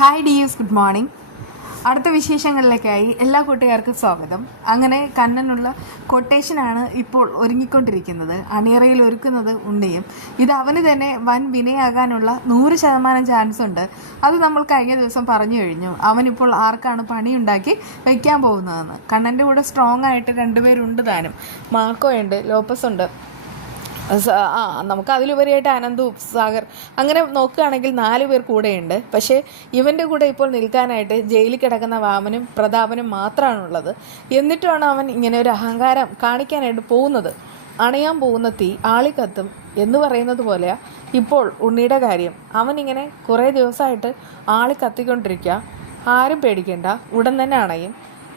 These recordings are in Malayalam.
Hi dears, good morning. അടുത്ത വിശേഷങ്ങളിലേക്കായി എല്ലാ കൂട്ടുകാർക്കും സ്വാഗതം. അങ്ങനെ കണ്ണനുള്ള കൊട്ടേഷനാണ് ഇപ്പോൾ ഒരുങ്ങിക്കൊണ്ടിരിക്കുന്നത്. അണിയറയിൽ ഒരുക്കുന്നത് ഉണ്ണിയും. ഇത് അവന് തന്നെ വൻ വിനയാകാനുള്ള 100% ചാൻസ് ഉണ്ട്. അത് നമ്മൾ കഴിഞ്ഞ ദിവസം പറഞ്ഞു കഴിഞ്ഞു. അവനിപ്പോൾ ആർക്കാണ് പണിയുണ്ടാക്കി വയ്ക്കാൻ പോകുന്നതെന്ന്. കണ്ണൻ്റെ കൂടെ സ്ട്രോങ് ആയിട്ട് 2 പേരുണ്ട് താനും. മാർക്കോയുണ്ട്, ലോപ്പസ് ഉണ്ട്, നമുക്ക് അതിലുപരിയായിട്ട് അനന്തു, സാഗർ, അങ്ങനെ നോക്കുകയാണെങ്കിൽ 4 പേർ കൂടെയുണ്ട്. പക്ഷേ ഇവൻ്റെ കൂടെ ഇപ്പോൾ നിൽക്കാനായിട്ട് ജയിലിൽ കിടക്കുന്ന വാമനും പ്രതാപനും മാത്രമാണുള്ളത്. എന്നിട്ടുമാണ് അവൻ ഇങ്ങനെ ഒരു അഹങ്കാരം കാണിക്കാനായിട്ട് പോകുന്നത്. അണയാൻ പോകുന്ന തീ ആളിക്കത്തും എന്ന് പറയുന്നത് പോലെയാണ് ഇപ്പോൾ ഉണ്ണിയുടെ കാര്യം. അവനിങ്ങനെ കുറേ ദിവസമായിട്ട് ആളിക്കത്തിക്കൊണ്ടിരിക്കുക. ആരും പേടിക്കേണ്ട, ഉടൻ തന്നെ അണയും.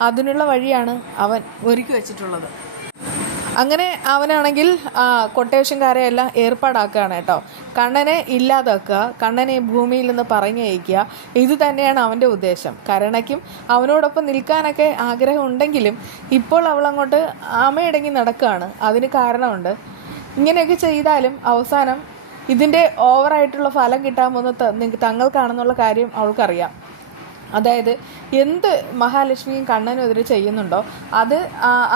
അതിനുള്ള വഴിയാണ് അവൻ ഒരുക്കി വെച്ചിട്ടുള്ളത്. അങ്ങനെ അവനാണെങ്കിൽ കൊട്ടേഷൻകാരെ എല്ലാം ഏർപ്പാടാക്കുകയാണ് കേട്ടോ. കണ്ണനെ ഇല്ലാതാക്കുക, കണ്ണനെ ഭൂമിയിൽ നിന്ന് പറഞ്ഞയക്കുക. ഇത് തന്നെയാണ് അവൻ്റെ ഉദ്ദേശം. കരുണയ്ക്കും അവനോടൊപ്പം നിൽക്കാനൊക്കെ ആഗ്രഹം ഉണ്ടെങ്കിലും ഇപ്പോൾ അവളങ്ങോട്ട് അമയടങ്ങി നടക്കുകയാണ്. അതിന് കാരണമുണ്ട്. ഇങ്ങനെയൊക്കെ ചെയ്താലും അവസാനം ഇതിൻ്റെ ഓവറായിട്ടുള്ള ഫലം കിട്ടാൻ പോകുന്ന തങ്ങൾക്കാണെന്നുള്ള കാര്യം അവൾക്കറിയാം. അതായത് എന്ത് മഹാലക്ഷ്മിയും കണ്ണനും എതിരെ ചെയ്യുന്നുണ്ടോ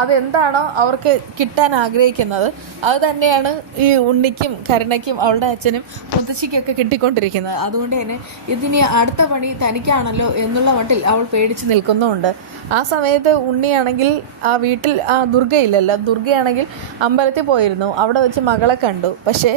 അതെന്താണോ അവർക്ക് കിട്ടാൻ ആഗ്രഹിക്കുന്നത് അത് തന്നെയാണ് ഈ ഉണ്ണിക്കും കരുണയ്ക്കും അവളുടെ അച്ഛനും മുത്തശ്ശിക്കൊക്കെ കിട്ടിക്കൊണ്ടിരിക്കുന്നത്. അതുകൊണ്ട് തന്നെ ഇതിനി അടുത്ത പണി തനിക്കാണല്ലോ എന്നുള്ള മട്ടിൽ അവൾ പേടിച്ച് നിൽക്കുന്നുമുണ്ട്. ആ സമയത്ത് ഉണ്ണിയാണെങ്കിൽ ആ വീട്ടിൽ ദുർഗയില്ലല്ലോ. ദുർഗയാണെങ്കിൽ അമ്പലത്തിൽ പോയിരുന്നു. അവിടെ വെച്ച് മകളെ കണ്ടു. പക്ഷേ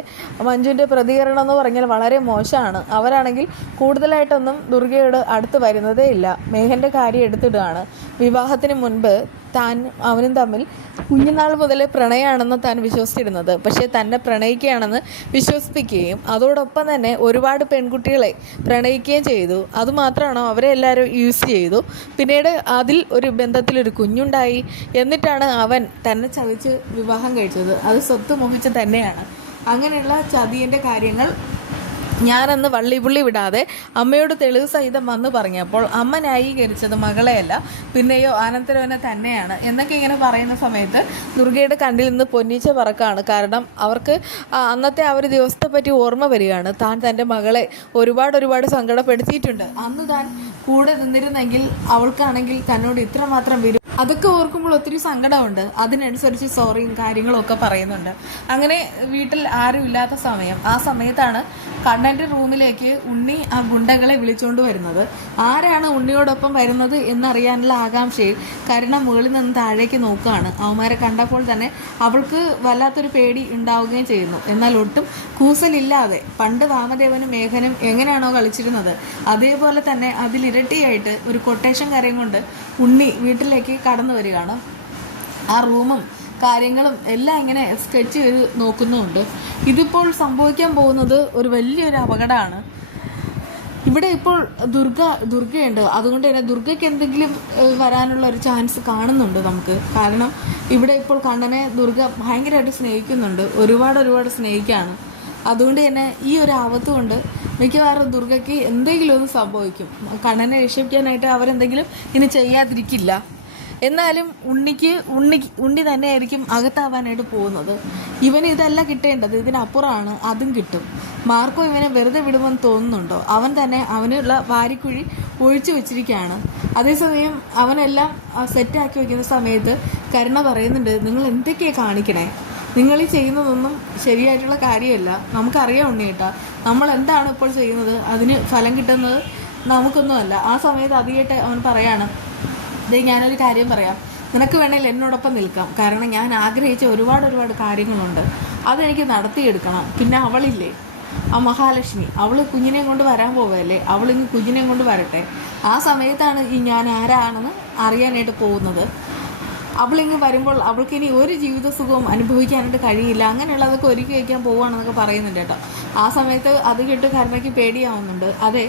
മഞ്ജുവിൻ്റെ പ്രതികരണം എന്ന് പറഞ്ഞാൽ വളരെ മോശമാണ്. അവരാണെങ്കിൽ കൂടുതലായിട്ടൊന്നും ദുർഗയോട് അടുത്ത് വരുന്നതേ ഇല്ല. മേഘൻ്റെ കാര്യം എടുത്തിടുകയാണ്. വിവാഹത്തിന് മുൻപ് താൻ അവനും തമ്മിൽ കുഞ്ഞുനാൾ മുതലേ പ്രണയമാണെന്ന് താൻ വിശ്വസിച്ചിരുന്നത്. പക്ഷേ തന്നെ പ്രണയിക്കുകയാണെന്ന് വിശ്വസിപ്പിക്കുകയും അതോടൊപ്പം തന്നെ ഒരുപാട് പെൺകുട്ടികളെ പ്രണയിക്കുകയും ചെയ്തു. അതുമാത്രമാണോ, അവരെ എല്ലാവരും യൂസ് ചെയ്തു. പിന്നീട് അതിൽ ഒരു ബന്ധത്തിലൊരു കുഞ്ഞുണ്ടായി. എന്നിട്ടാണ് അവൻ തന്നെ ചതിച്ച് വിവാഹം കഴിച്ചത്. അത് സ്വത്ത് മോഹിച്ച് തന്നെയാണ്. അങ്ങനെയുള്ള ചതിയൻ്റെ കാര്യങ്ങൾ ഞാനന്ന് വള്ളിപുള്ളി വിടാതെ അമ്മയോട് തെളിവ് സഹിതം വന്ന് പറഞ്ഞപ്പോൾ അമ്മ ന്യായീകരിച്ചത് മകളെയല്ല പിന്നെയോ അനന്തരവനെ തന്നെയാണ് എന്നൊക്കെ ഇങ്ങനെ പറയുന്ന സമയത്ത് ദുർഗയുടെ കണ്ണിൽ നിന്ന് പൊന്നീച്ച പറക്കാണ്. കാരണം അവർക്ക് അന്നത്തെ ആ ഒരു ദിവസത്തെ പറ്റി ഓർമ്മ വരികയാണ്. താൻ തൻ്റെ മകളെ ഒരുപാട് സങ്കടപ്പെടുത്തിയിട്ടുണ്ട്. അന്ന് താൻ കൂടെ നിന്നിരുന്നെങ്കിൽ അവൾക്കാണെങ്കിൽ തന്നോട് ഇത്രമാത്രം അതൊക്കെ ഓർക്കുമ്പോൾ ഒത്തിരി സങ്കടമുണ്ട്. അതിനനുസരിച്ച് സോറിയും കാര്യങ്ങളും ഒക്കെ പറയുന്നുണ്ട്. അങ്ങനെ വീട്ടിൽ ആരും ഇല്ലാത്ത സമയം, ആ സമയത്താണ് കണ്ണൻ്റെ റൂമിലേക്ക് ഉണ്ണി ആ ഗുണ്ടകളെ വിളിച്ചുകൊണ്ട് വരുന്നത്. ആരാണ് ഉണ്ണിയോടൊപ്പം വരുന്നത് എന്നറിയാനുള്ള ആകാംക്ഷയിൽ കരുണ മുകളിൽ നിന്ന് താഴേക്ക് നോക്കുകയാണ്. അവന്മാരെ കണ്ടപ്പോൾ തന്നെ അവൾക്ക് വല്ലാത്തൊരു പേടി ഉണ്ടാവുകയും ചെയ്യുന്നു. എന്നാൽ ഒട്ടും കൂസലില്ലാതെ പണ്ട് വാമദേവനും മേഘനും എങ്ങനെയാണോ കളിച്ചിരുന്നത് അതേപോലെ തന്നെ അതിലിരട്ടിയായിട്ട് ഒരു കൊട്ടേഷൻ കാര്യം കൊണ്ട് ഉണ്ണി വീട്ടിലേക്ക് കടന്നു വരികയാണ്. ആ റൂമും കാര്യങ്ങളും എല്ലാം ഇങ്ങനെ സ്കെച്ച് ചെയ്ത് നോക്കുന്നുമുണ്ട്. ഇതിപ്പോൾ സംഭവിക്കാൻ പോകുന്നത് ഒരു വലിയൊരു അപകടമാണ്. ഇവിടെ ഇപ്പോൾ ദുർഗയുണ്ട്. അതുകൊണ്ട് തന്നെ ദുർഗയ്ക്ക് എന്തെങ്കിലും വരാനുള്ള ഒരു ചാൻസ് കാണുന്നുണ്ട് നമുക്ക്. കാരണം ഇവിടെ ഇപ്പോൾ കണ്ണനെ ദുർഗ ഭയങ്കരമായിട്ട് സ്നേഹിക്കുന്നുണ്ട്. ഒരുപാട് സ്നേഹിക്കുകയാണ്. അതുകൊണ്ട് തന്നെ ഈ ഒരു ആപത്ത് കൊണ്ട് മിക്കവാറും ദുർഗയ്ക്ക് എന്തെങ്കിലും ഒന്ന് സംഭവിക്കും. കണ്ണനെ രക്ഷിക്കാനായിട്ട് അവരെന്തെങ്കിലും ഇനി ചെയ്യാതിരിക്കില്ല. എന്നാലും ഉണ്ണി തന്നെയായിരിക്കും അകത്താവാനായിട്ട് പോകുന്നത്. ഇവന് ഇതല്ല കിട്ടേണ്ടത്, ഇതിനപ്പുറമാണ്. അതും കിട്ടും. മാർക്കോ ഇവനെ വെറുതെ വിടുമെന്ന് തോന്നുന്നുണ്ടോ? അവൻ തന്നെ അവനുള്ള വാരിക്കുഴി ഒഴിച്ചു വെച്ചിരിക്കുകയാണ്. അതേസമയം അവനെല്ലാം സെറ്റാക്കി വയ്ക്കുന്ന സമയത്ത് കരുണ പറയുന്നുണ്ട്, നിങ്ങൾ എന്തൊക്കെയാണ് കാണിക്കണേ? നിങ്ങൾ ഈ ചെയ്യുന്നതൊന്നും ശരിയായിട്ടുള്ള കാര്യമല്ല. നമുക്കറിയാം ഉണ്ണിയേട്ടാ, നമ്മൾ എന്താണ് ഇപ്പോൾ ചെയ്യുന്നത് അതിന് ഫലം കിട്ടുന്നത് നമുക്കൊന്നുമല്ല. ആ സമയത്ത് അതിയായിട്ട് അവൻ പറയാണ്, ഞാനൊരു കാര്യം പറയാം, നിനക്ക് വേണമെങ്കിൽ എന്നോടൊപ്പം നിൽക്കാം. കാരണം ഞാൻ ആഗ്രഹിച്ച ഒരുപാട് കാര്യങ്ങളുണ്ട്. അതെനിക്ക് നടത്തിയെടുക്കണം. പിന്നെ അവളില്ലേ, ആ മഹാലക്ഷ്മി, അവൾ കുഞ്ഞിനെയും കൊണ്ട് വരാൻ പോവുകയല്ലേ, അവളിങ്ങ് കുഞ്ഞിനെയും കൊണ്ട് വരട്ടെ. ആ സമയത്താണ് ഈ ഞാൻ ആരാണെന്ന് അറിയാനായിട്ട് പോകുന്നത്. അവളിങ്ങ് വരുമ്പോൾ അവൾക്കിനി ഒരു ജീവിത സുഖവും അനുഭവിക്കാനായിട്ട് കഴിയില്ല. അങ്ങനെയുള്ളതൊക്കെ ഒരുക്കി വയ്ക്കാൻ പോവുകയാണെന്നൊക്കെ പറയുന്നുണ്ട് കേട്ടോ. ആ സമയത്ത് അത് കേട്ട് കരുണയ്ക്ക് പേടിയാവുന്നുണ്ട്. അതെ,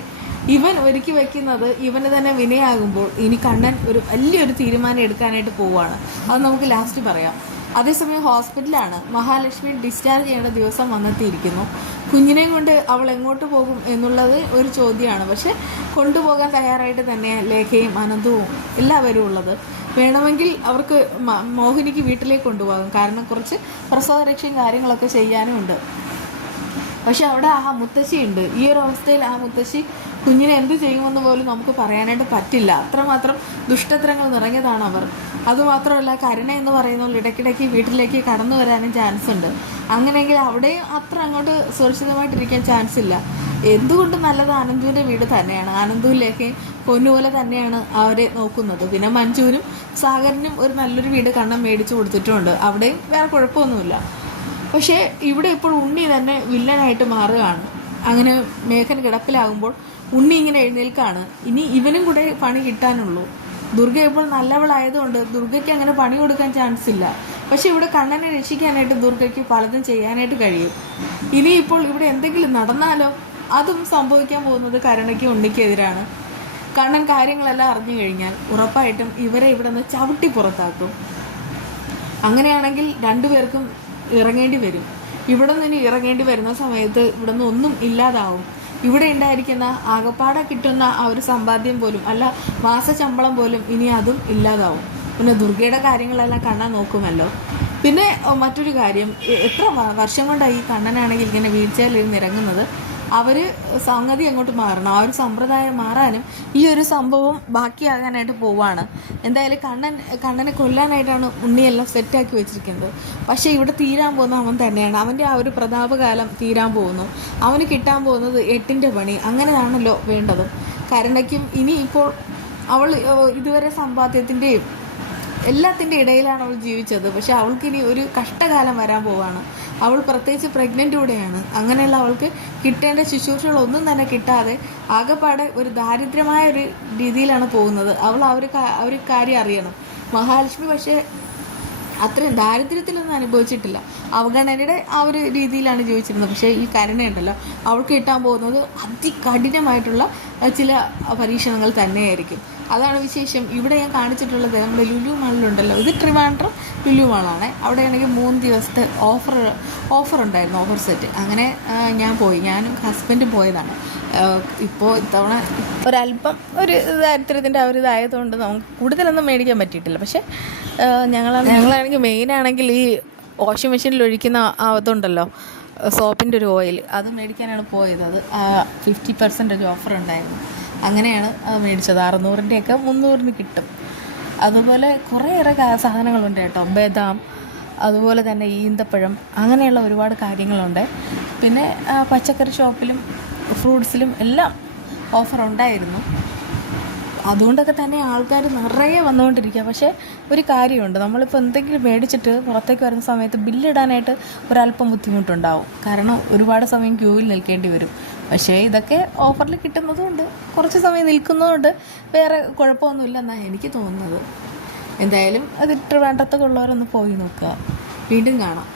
ഇവൻ ഒരുക്കി വയ്ക്കുന്നത് ഇവന് തന്നെ വിനയാകുമ്പോൾ ഇനി കണ്ണൻ ഒരു വലിയൊരു തീരുമാനം എടുക്കാനായിട്ട് പോവുകയാണ്. അത് നമുക്ക് ലാസ്റ്റ് പറയാം. അതേസമയം ഹോസ്പിറ്റലാണ്. മഹാലക്ഷ്മി ഡിസ്ചാർജ് ചെയ്യേണ്ട ദിവസം വന്നെത്തിയിരിക്കുന്നു. കുഞ്ഞിനെയും കൊണ്ട് അവൾ എങ്ങോട്ട് പോകും എന്നുള്ളത് ഒരു ചോദ്യമാണ്. പക്ഷെ കൊണ്ടുപോകാൻ തയ്യാറായിട്ട് തന്നെ ലേഖയും അനന്തവും എല്ലാവരും ഉള്ളത്. വേണമെങ്കിൽ അവർക്ക് മോഹിനിക്ക് വീട്ടിലേക്ക് കൊണ്ടുപോകാം. കാരണം കുറച്ച് പ്രസവരക്ഷയും കാര്യങ്ങളൊക്കെ ചെയ്യാനും ഉണ്ട്. പക്ഷെ അവിടെ ആ മുത്തശ്ശി ഉണ്ട്. ഈ ഒരു അവസ്ഥയിൽ ആ മുത്തശ്ശി കുഞ്ഞിനെ എന്ത് ചെയ്യുമെന്ന് പോലും നമുക്ക് പറയാനായിട്ട് പറ്റില്ല. അത്രമാത്രം ദുഷ്ടത്തരങ്ങൾ നിറഞ്ഞതാണ് അവർ. അതുമാത്രമല്ല, കരുണ എന്ന് പറയുന്നത് ഇടയ്ക്കിടയ്ക്ക് വീട്ടിലേക്ക് കടന്നു വരാനും ചാൻസ് ഉണ്ട്. അങ്ങനെയെങ്കിൽ അവിടെയും അത്ര അങ്ങോട്ട് സുരക്ഷിതമായിട്ടിരിക്കാൻ ചാൻസ് ഇല്ല. എന്തുകൊണ്ടും നല്ലത് അനന്തുവിൻ്റെ വീട് തന്നെയാണ്. അനന്തുവിലേക്ക് പൊന്നുപോലെ തന്നെയാണ് അവരെ നോക്കുന്നത്. പിന്നെ മഞ്ജുവിനും സാഗറിനും ഒരു നല്ലൊരു വീട് കണ്ണൻ മേടിച്ചു കൊടുത്തിട്ടുമുണ്ട്. അവിടെയും വേറെ കുഴപ്പമൊന്നുമില്ല. പക്ഷേ ഇവിടെ ഇപ്പോൾ ഉണ്ണി തന്നെ വില്ലനായിട്ട് മാറുകയാണ്. അങ്ങനെ മേഘൻ കിടപ്പിലാകുമ്പോൾ ഉണ്ണി ഇങ്ങനെ എഴുന്നേൽക്കാണ്. ഇനി ഇവനും കൂടെ പണി കിട്ടാനുള്ളൂ. ദുർഗ ഇപ്പോൾ നല്ലവളായതുകൊണ്ട് ദുർഗയ്ക്ക് അങ്ങനെ പണി കൊടുക്കാൻ ചാൻസ് ഇല്ല. പക്ഷെ ഇവിടെ കണ്ണനെ രക്ഷിക്കാനായിട്ട് ദുർഗയ്ക്ക് പലതും ചെയ്യാനായിട്ട് കഴിയും. ഇനിയിപ്പോൾ ഇവിടെ എന്തെങ്കിലും നടന്നാലോ? അതും സംഭവിക്കാൻ പോകുന്നത് കരുണയ്ക്കും ഉണ്ണിക്കെതിരാണ്. കണ്ണൻ കാര്യങ്ങളെല്ലാം അറിഞ്ഞു കഴിഞ്ഞാൽ ഉറപ്പായിട്ടും ഇവരെ ഇവിടെ നിന്ന് ചവിട്ടി പുറത്താക്കും. അങ്ങനെയാണെങ്കിൽ രണ്ടുപേർക്കും ഇറങ്ങേണ്ടി വരും. ഇവിടെ നിന്ന് ഇറങ്ങേണ്ടി വരുന്ന സമയത്ത് ഇവിടെ നിന്ന് ഒന്നും ഇല്ലാതാവും. ഇവിടെ ഉണ്ടായിരിക്കുന്ന ആകപ്പാടെ കിട്ടുന്ന ആ ഒരു സമ്പാദ്യം പോലും, അല്ല മാസശമ്പളം പോലും, ഇനി അതും ഇല്ലാതാവും. പിന്നെ ദുർഗയുടെ കാര്യങ്ങളെല്ലാം കണ്ണൻ നോക്കുമല്ലോ. പിന്നെ മറ്റൊരു കാര്യം, എത്ര വർഷം കൊണ്ടാണ് ഈ കണ്ണനാണെങ്കിൽ ഇങ്ങനെ വീഴ്ചയിലിരുന്ന് ഇറങ്ങുന്നത്. അവർ സംഗതി അങ്ങോട്ട് മാറണം. ആ ഒരു സമ്പ്രദായം മാറാനും ഈ ഒരു സംഭവം ബാക്കിയാകാനായിട്ട് പോവാണ്. എന്തായാലും കണ്ണനെ കൊല്ലാനായിട്ടാണ് ഉണ്ണിയെല്ലാം സെറ്റാക്കി വെച്ചിരിക്കുന്നത്. പക്ഷേ ഇവിടെ തീരാൻ പോകുന്ന അവൻ തന്നെയാണ്. അവൻ്റെ ആ ഒരു പ്രതാപകാലം തീരാൻ പോകുന്നു. അവന് കിട്ടാൻ പോകുന്നത് 8ൻ്റെ പണി. അങ്ങനെയാണല്ലോ വേണ്ടത്. കരുണയ്ക്കും ഇനി ഇപ്പോൾ അവൾ ഇതുവരെ സമ്പാദ്യത്തിൻ്റെയും എല്ലാത്തിൻ്റെ ഇടയിലാണ് അവൾ ജീവിച്ചത്. പക്ഷെ അവൾക്കിനി ഒരു കഷ്ടകാലം വരാൻ പോവാണ്. അവൾ പ്രത്യേകിച്ച് പ്രഗ്നൻ്റ് കൂടെയാണ്. അങ്ങനെയുള്ള അവൾക്ക് കിട്ടേണ്ട ശുശ്രൂഷകളൊന്നും തന്നെ കിട്ടാതെ ആകെപ്പാടെ ഒരു ദാരിദ്ര്യമായ ഒരു രീതിയിലാണ് പോകുന്നത്. അവൾ ആ ഒരു കാര്യം അറിയണം. മഹാലക്ഷ്മി പക്ഷേ അത്രയും ദാരിദ്ര്യത്തിലൊന്നും അനുഭവിച്ചിട്ടില്ല. അവഗണനയുടെ ആ ഒരു രീതിയിലാണ് ജീവിച്ചിരുന്നത്. പക്ഷേ ഈ കരുണയുണ്ടല്ലോ, അവൾക്ക് കിട്ടാൻ പോകുന്നത് അതികഠിനമായിട്ടുള്ള ചില പരീക്ഷണങ്ങൾ തന്നെയായിരിക്കും. അതാണ് വിശേഷം. ഇവിടെ ഞാൻ കാണിച്ചിട്ടുള്ളത് നമ്മുടെ ലുലു മാളിലുണ്ടല്ലോ, ഇത് ട്രിവാൻഡ്രം ലുലു മാളാണ്. അവിടെയാണെങ്കിൽ 3 ദിവസത്തെ ഓഫർ ഉണ്ടായിരുന്നു, ഓഫർ സെറ്റ്. അങ്ങനെ ഞാനും ഹസ്ബൻഡും പോയതാണ്. ഇപ്പോൾ ഇത്തവണ ഒരല്പം ഒരു ദാരിദ്ര്യത്തിൻ്റെ ആ ഒരു ഇതായതുകൊണ്ട് നമുക്ക് കൂടുതലൊന്നും മേടിക്കാൻ പറ്റിയിട്ടില്ല. പക്ഷേ ഞങ്ങളാണെങ്കിൽ മെയിനാണെങ്കിൽ ഈ വാഷിംഗ് മെഷീനിൽ ഒഴിക്കുന്ന അതുണ്ടല്ലോ, സോപ്പിൻ്റെ ഒരു ഓയിൽ, അത് മേടിക്കാനാണ് പോയത്. അത് 50% ഓഫർ ഉണ്ടായിരുന്നു. അങ്ങനെയാണ് അത് മേടിച്ചത്. 600-ൻ്റെയൊക്കെ 300-ന് കിട്ടും. അതുപോലെ കുറേയേറെ സാധനങ്ങളുണ്ട് കേട്ടോ. ബദാം, അതുപോലെ തന്നെ ഈന്തപ്പഴം, അങ്ങനെയുള്ള ഒരുപാട് കാര്യങ്ങളുണ്ട്. പിന്നെ പച്ചക്കറി ഷോപ്പിലും ഫ്രൂട്ട്സിലും എല്ലാം ഓഫർ ഉണ്ടായിരുന്നു. അതുകൊണ്ടൊക്കെ തന്നെ ആൾക്കാർ നിറയെ വന്നുകൊണ്ടിരിക്കുക. പക്ഷേ ഒരു കാര്യമുണ്ട്, നമ്മളിപ്പോൾ എന്തെങ്കിലും മേടിച്ചിട്ട് പുറത്തേക്ക് വരുന്ന സമയത്ത് ബില്ലിടാനായിട്ട് ഒരല്പം ബുദ്ധിമുട്ടുണ്ടാവും. കാരണം ഒരുപാട് സമയം ക്യൂവിൽ നിൽക്കേണ്ടി വരും. പക്ഷേ ഇതൊക്കെ ഓഫറിൽ കിട്ടുന്നതുകൊണ്ട് കുറച്ച് സമയം നിൽക്കുന്നതുകൊണ്ട് വേറെ കുഴപ്പമൊന്നുമില്ലെന്നാണ് എനിക്ക് തോന്നുന്നത്. എന്തായാലും അത് ട്രിവാൻഡ്രത്തൊക്കെ ഉള്ളവരൊന്ന് പോയി നോക്കുക. വീണ്ടും കാണാം.